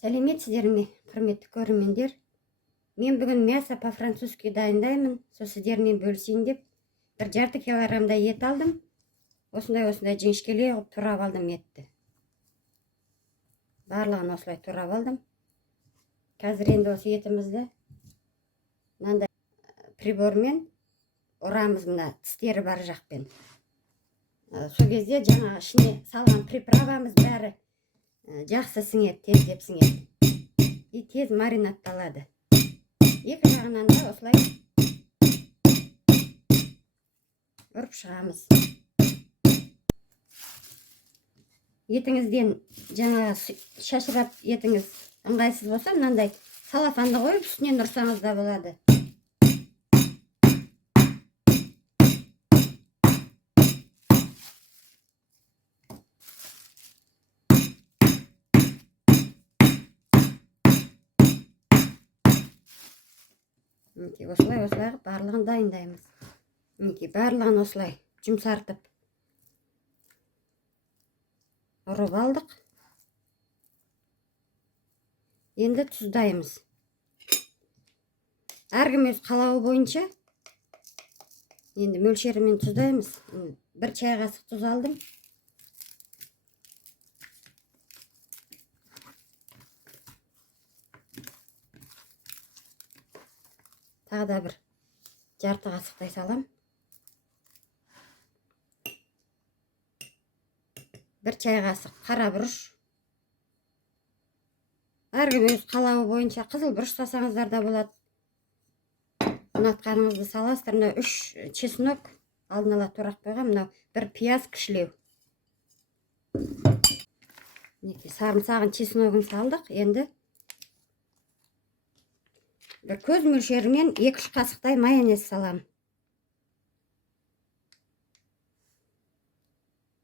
Сәлеметсіздер ме, құрметті көрермендер? Мен бүгін мясо по-французски дайындаймын, сол сіздермен бөлісейін деп, бір жарты килограммдай ет алдым. Осындай жіңішкелей қылып турап алдым етті. Барлығын осылай турап алдым. Қазір енді осы етімізді мынандай прибормен ұрамыз, мына тістері бар жақпен. Сол кезде жаңағы ішіне салған приправамыз бәрі жақсы сіңеді, тездеп сіңеді. И тез маринадталады. Екі жағынан да осылай ұрып шығамыз. Етіңізден жаңағы шашырап етіңіз ыңғайсыз болса, мынандай салафанды қойып үстінен ұрсаңыз да болады. Осылай барлығын дайындаймыз. Барлығын осылай жұмсартып ұрып алдық. Енді тұздаймыз. Әркім өз қалауы бойынша енді мөлшерімен тұздаймыз. Бір чай қасық тұз алдым. Тағы да бір жарты қасықтай салам. Бір чай қасық қара бұрыш. Әркім өз қалауы бойынша қызыл бұрыш салсаңыздар да болады. Ұнатқаныңызды саласыздар. Мына 3 чеснок алдын ала турап қойған. Мынау бір пияз кішілеу. Сарымсағын, чесногын салдық. Енді бір көз мөлшерімен 2-3 қасықтай майонез салам.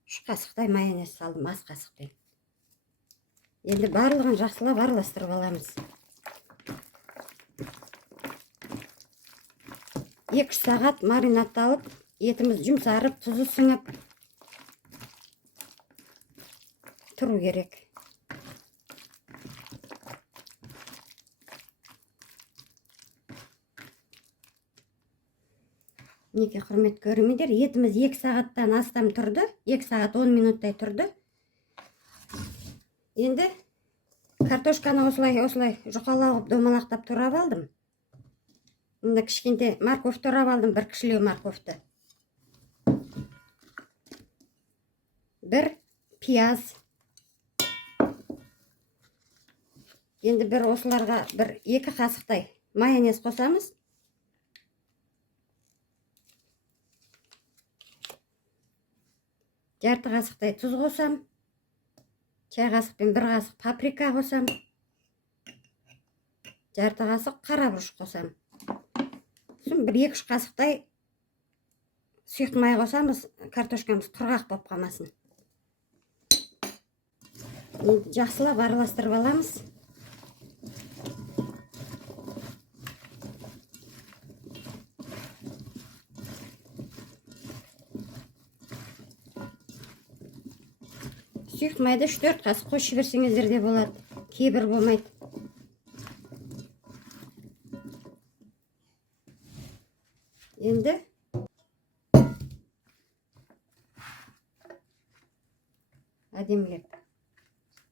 3 қасықтай майонез салдым, ас қасықпен. Енді барлығын жақсылап араластырып аламыз. 2-3 сағат маринадталып, етіміз жұмсарып, тұзы сіңіп тұру керек. Құрмет көрермендер, етіміз 2 сағаттан астам тұрды. 2 сағат 10 минуттай тұрды. Енді картошканы осылай жұқалап домалақтап турап алдым. Енді кішкенте морковь турап алдым, бір кішілеу морковьті. Бір пияз. Енді бір осыларға бір 2 қасықтай майонез қосамыз. Жарты қасықтай тұз қосам. Чай қасықпен 1 қасық паприка қосам. Жарты қасық қара бұрыш қосам. Сосын 1-2 қасықтай сұйық май қосамыз, картошкамыз құрғақ болып қалмасын. Жақсылап араластырып аламыз. Сұйық майды 3-4 қасық қосып жіберсеңіздер де болады. Кейбір болмайды. Енді әдемілеп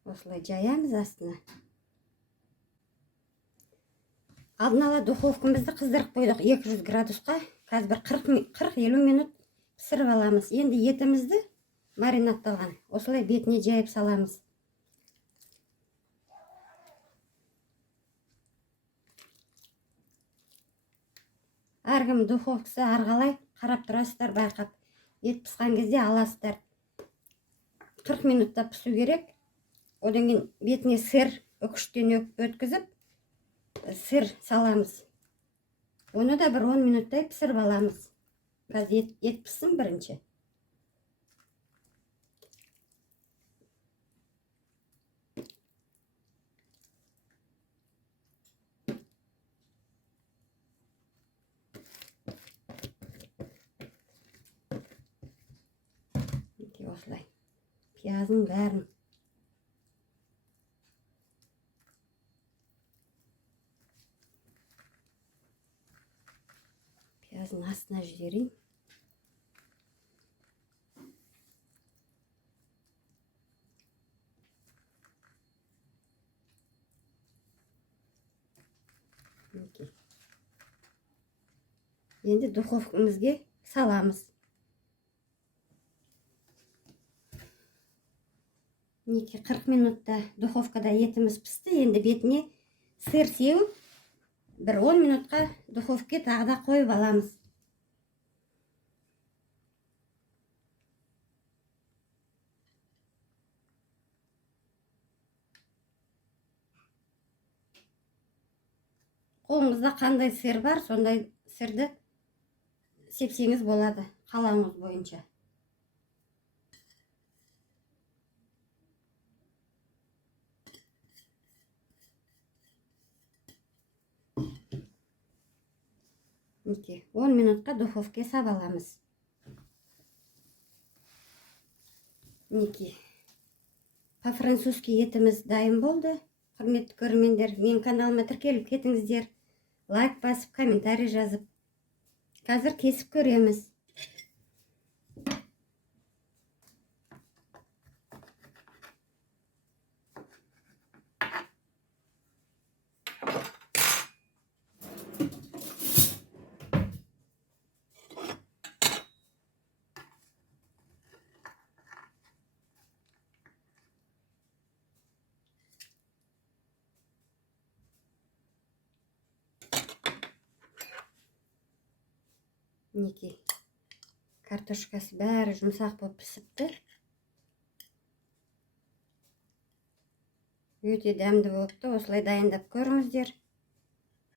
осылай жаямыз астына. Алдын ала духовкамызды қыздырып қойдық 200 градусқа. Қазір 40-50 минут пісіріп аламыз. Енді етімізді маринадталған осылай бетіне жайып саламыз. Әркім духовкасы арғалай қарап тұрасыздар, байқап. Ет пісқан кезде аласыздар. 40 минутта пісу керек. Одан кейін бетіне сыр үкіштен өткізіп, сыр саламыз. Оны да бір 10 минуттай пісіріп аламыз. Қазір ет піссін бірінші. Осылай пияздың бәрін біразын астына жіберейін. Енді духовкамызге саламыз. Мінекей 40 минутта духовкада етіміз пісті. Енді бетіне сыр сеуіп, бір 10 минутқа духовке тағы да қойып аламыз. Қолыңызда қандай сыр бар, сондай сырды сепсеңіз болады, қалауыңыз бойынша. Мінекей 10 минутқа духовке сап аламыз. Мінекей по-французски етіміз дайын болды. Құрметті көрермендер, мен каналыма тіркеліп кетіңіздер. Лайк басып, комментарий жазып. Қазір кесіп көреміз. Мінекей картошкасы бәрі жұмсақ болып пісіпті. Өте дәмді болыпты. Осылай дайындап көріңіздер.